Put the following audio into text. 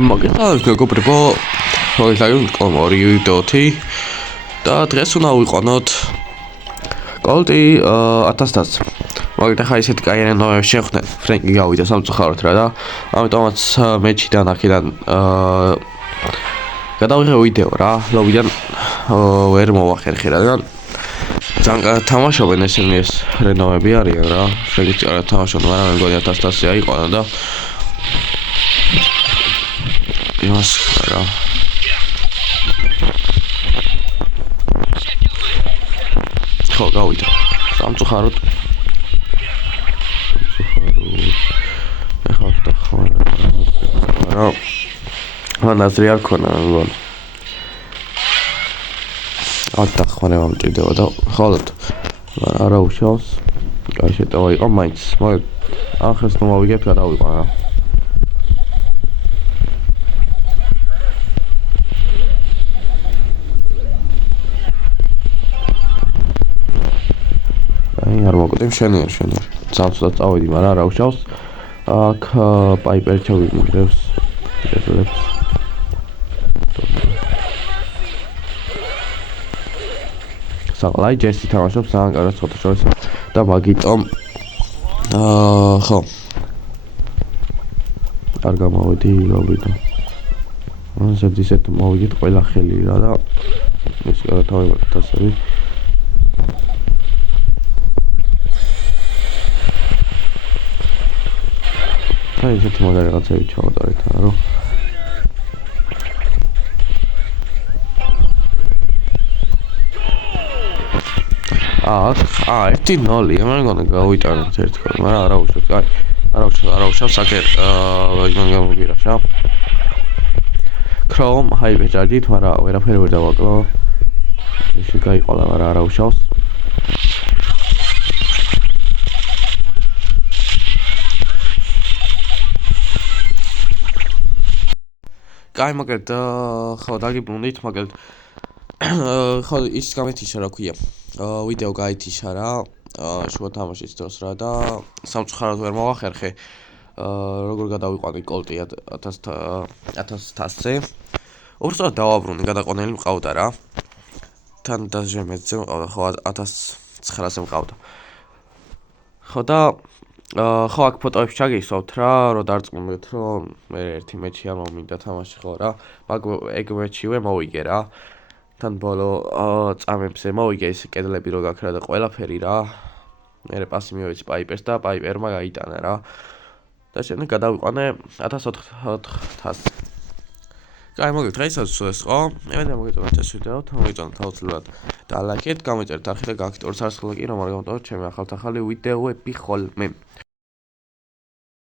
მოგესალმებით მეგობრებო, მოგესალმებით კომორი ვიდეოთი და დღეს უნდა ვიყონოთ კოლტი 1000-ს. მოგეთ ახლა ისეთი კაი ნოემბერი შეხვდნენ, ფრენკი გავიდა სამწუხაროდ რა და ამიტომაც მეჩიდან აქედან გადავიღე ვიდეო რა, ლობიდან ვერ მოვახერხე რადგან ძალიან თამაშობენ ესენი ეს რენოვები არიან რა, შეგიძლია რა თამაშობენ, მაგრამ მე მგონი 1000-ი აიყვანა და იმას რა ხო გავიდა სამწუხაროდ ეხლა ვთხოვარ რა მანაზრი არ ქონა მგონი ათახმარე მომჭირდება და ხოლოდ არა უშავს კაი შეტევა იყო მაინც მაგრამ ახეს ნუ მოვიგებთ გადავიყვან რა არ მოგვიყვება შენიერ სამწუხაროდ წავედი მაგრამ არა უშავს აქ პაიპერ ჩავიმიგრებს რეფლექს საღლაი ჯესი თამაშობს ძალიან კარგად ფოტოშოპში და მაგიტომ ხო არ გამოვედი ლობიდან ისეთ მოვიგეთ ყველა ხელი რა და ეს თავებად ასები აი ესეთი მაგარი რაღაცები ჩავატარეთ რა ერთი ნოლი, მე მგონი გავიტანოთ ერთხელ, მაგრამ არა უშავს, აი, არა უშავს, აქ იმან გამოგირაშა. Chrome high charge-ით, მაგრამ ვერაფერი ვერ დავაკლო. ესე გაიყოლა, მაგრამ არა უშავს. კაი, მაგალითად, ხო, დაგიბრუნდით, მაგალითად. ხო, ის გამეთიშა რა ქვია. ვიდეო გაითიშა რა შუა თამაშის დროს რა და სამწუხაროდ ვერ მოვახერხე როგორ გადავიყვანე კოლტი 1000-ზე უბრალოდ დავაბრუნე გადაყონელი მყავდა რა თან დაჟემეზე მყავდა ხო 1900-ზე მყავდა ხო და ხო აქ ფოტოებში ჩაგისვავთ რა რომ დარწმუნდეთ რომ მე ერთი მეჩი არ მომინდა თამაში ხო რა მაგ ეგ მეჩივე მოვიგე რა თან ბოლო წამებზე მოვიგე ეს კედლები რო გაქრა და ყველაფერი რა მე პასი მივეცი პაიპერს და პაიპერმა გაიტანა რა და შემდეგ გადავიყვანე 1400 კაი მოგეთ დღესაც ეს ხო მე მოგეწონათ ეს ვიდეო მოგეწონათ აუცილებლად და ლაიქეთ გამოიწერეთ არხი და გააკეთოთ არც ახლა კი რომ არ გამოტოვოთ ჩემი ახალ ვიდეოები ხოლმე